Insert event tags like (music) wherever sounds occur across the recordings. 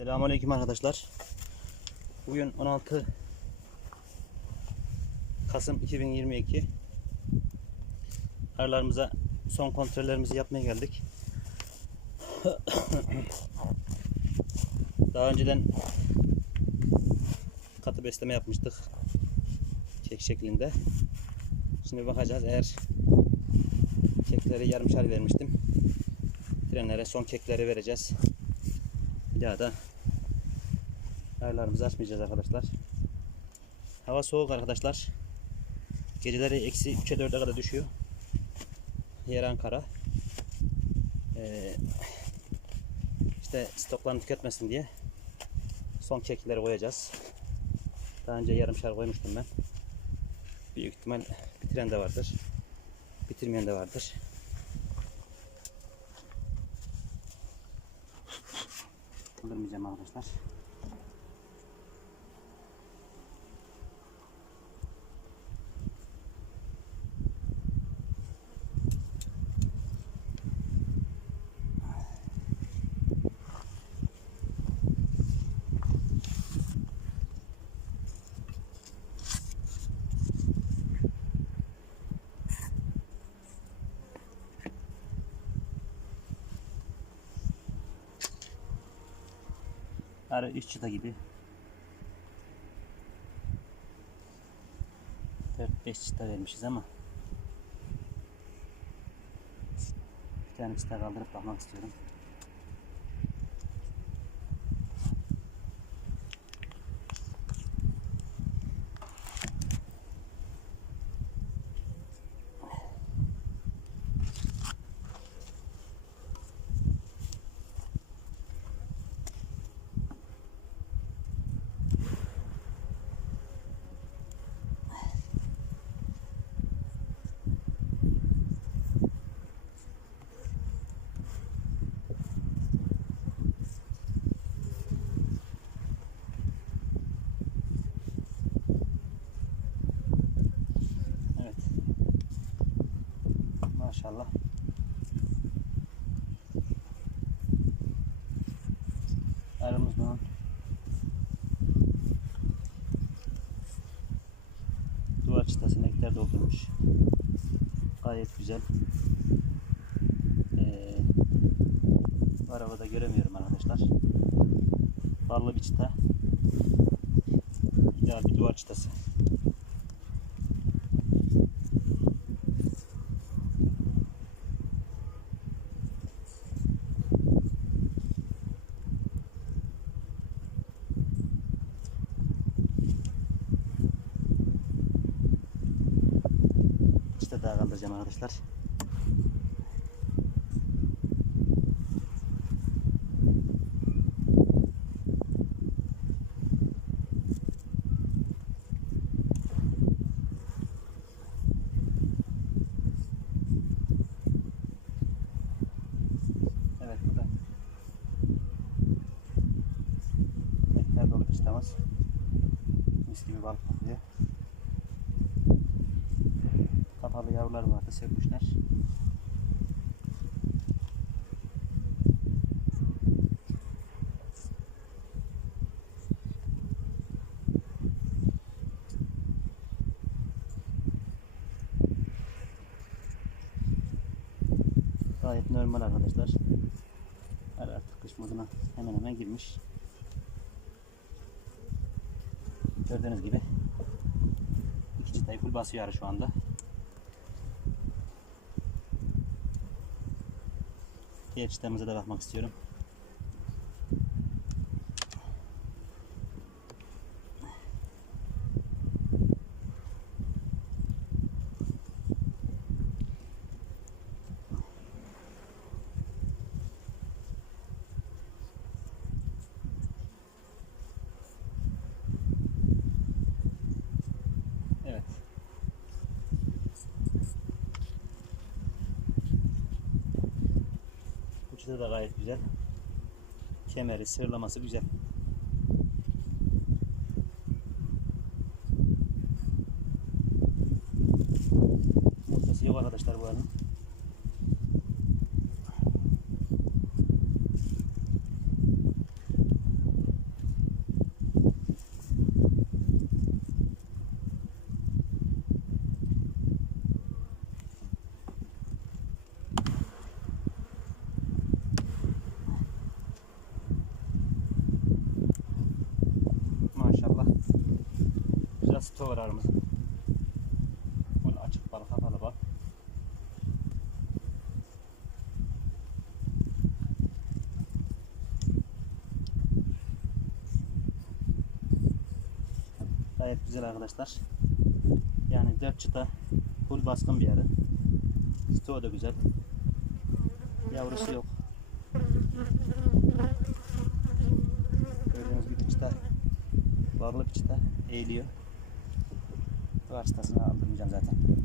Selamünaleyküm arkadaşlar. Bugün 16 Kasım 2022. Arılarımıza son kontrollerimizi yapmaya geldik. (coughs) Daha önceden katı besleme yapmıştık. Kek şeklinde. Şimdi bakacağız eğer kekleri yarımşar vermiştim. Trenlere son kekleri vereceğiz. Daha da ayarlarımızı açmayacağız arkadaşlar. Hava soğuk arkadaşlar. Geceleri eksi 3'e 4'e kadar düşüyor. Yer Ankara. Ee, işte stoklarını tüketmesin diye son kekleri koyacağız. Daha önce yarımşar koymuştum ben. Büyük ihtimal bitiren de vardır. Bitirmeyen de vardır. Kaldırmayacağım arkadaşlar. Arı üç çıta gibi. 4-5 çıta vermişiz ama bir tane çıta kaldırıp bakmak istiyorum. Evet. Maşallah. Aramız bunun. Duvar çıtasına ekler doldurmuş. Gayet güzel. Ee, arabada göremiyorum arkadaşlar. Ballı bir çıta. İdeal bir duvar çıtası. İşte daha kaldıracağım arkadaşlar. Evet burada. Tekrar dolu çıtamız. Mis gibi balık kokuyor. Kapalı yavrular vardı sevmişler. Gayet normal arkadaşlar. Ara artık kış moduna hemen hemen girmiş. Gördüğünüz gibi iki çıtayı full basıyor şu anda. Diğer çıtamıza da bakmak istiyorum. Evet. Çıta da gayet güzel. Kemeri, sırlaması güzel. Noktası yok arkadaşlar bu arada. Stover aramızın. Full açık bal, kapalı bal. Gayet güzel arkadaşlar. Yani dört çıta full baskın bir arı. Stoğu da güzel. Yavrusu yok. Gördüğünüz gibi çıta varlı bir çıta eğiliyor. Bu çıtasını aldırmayacağım zaten.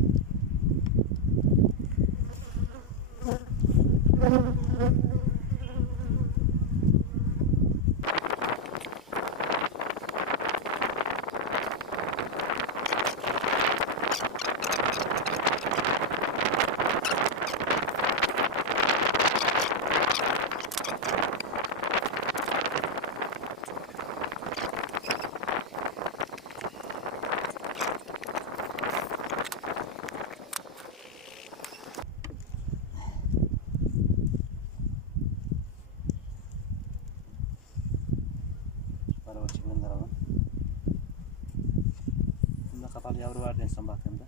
Araba çimenden alalım. Bunda kapalı yavru vardı en son baktığımda.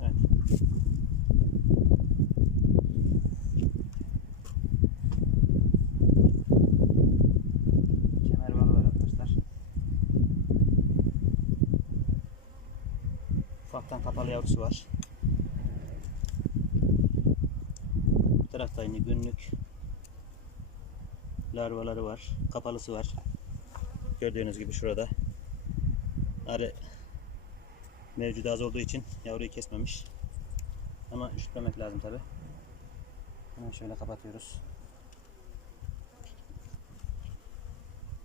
Evet. Arkadaşlar. Ufaktan kapalı yavrusu var. Tarafta yine günlük larvaları var. Kapalısı var. Gördüğünüz gibi şurada. Arı mevcut az olduğu için yavruyu kesmemiş. Ama üşütmemek lazım tabi. Hemen şöyle kapatıyoruz.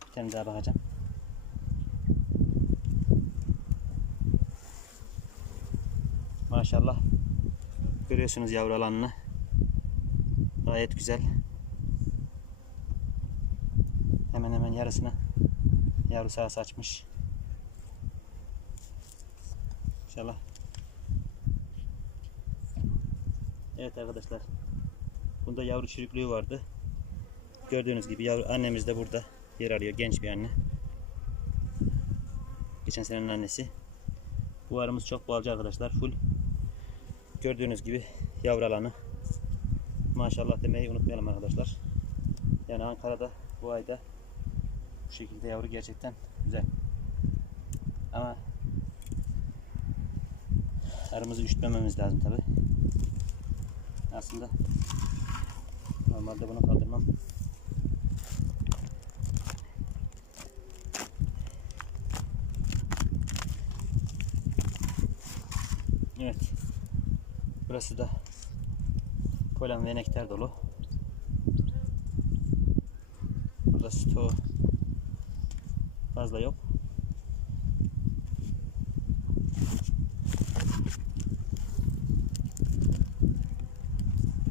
Bir tane daha bakacağım. Maşallah. Görüyorsunuz yavru alanını. Gayet güzel. Hemen hemen yarısını yavru sağ açmış. İnşallah. Evet arkadaşlar. Bunda yavru çürüklüğü vardı. Gördüğünüz gibi yavru annemiz de burada yer arıyor. Genç bir anne. Geçen senenin annesi. Bu arımız çok balcı arkadaşlar. Full. Gördüğünüz gibi yavru alanı. Maşallah demeyi unutmayalım arkadaşlar. Yani Ankara'da bu ayda bu şekilde yavru gerçekten güzel. Ama arımızı üşütmememiz lazım tabi. Aslında normalde bunu kaldırmam. Evet. Burası da polen ve nektar dolu. Burada stoğu fazla yok.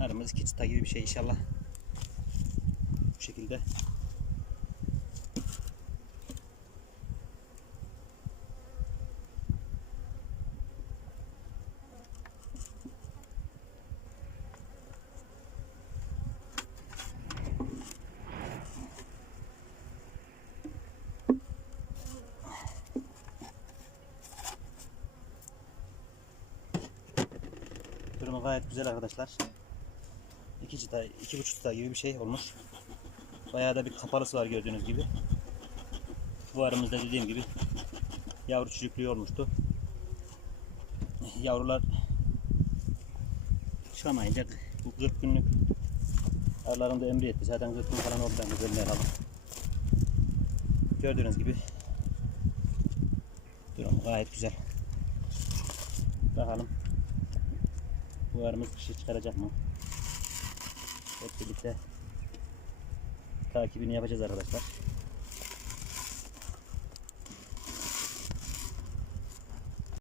Arımız iki çıta gibi bir şey inşallah. Bu şekilde. Durumu gayet güzel arkadaşlar. İki çıta, iki buçuk çıta gibi bir şey olmuş. Bayağı da bir kapalısı var gördüğünüz gibi. Bu aramızda dediğim gibi yavru çocukluğu olmuştu. Yavrular çıkamayınca bu 40 günlük aralarında emri etti. Zaten 40 gün falan oldu ben de alalım. Gördüğünüz gibi durum gayet güzel. Bakalım bu aramız bir şey çıkaracak mı? Hep birlikte takibini yapacağız arkadaşlar.